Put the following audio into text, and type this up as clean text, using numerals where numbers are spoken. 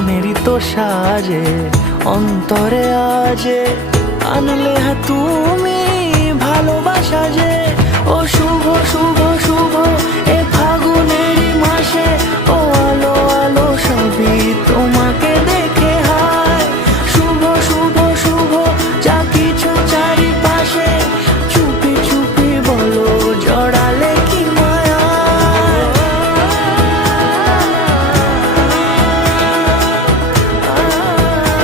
মনেরই তো সাজে অন্তরে আজে আনলে তুমি ভালোবাসা যে। ও শুভ শুভ শুভ এ ফাগুনেরই মাসে, ও আলো আলো সবই তোমার।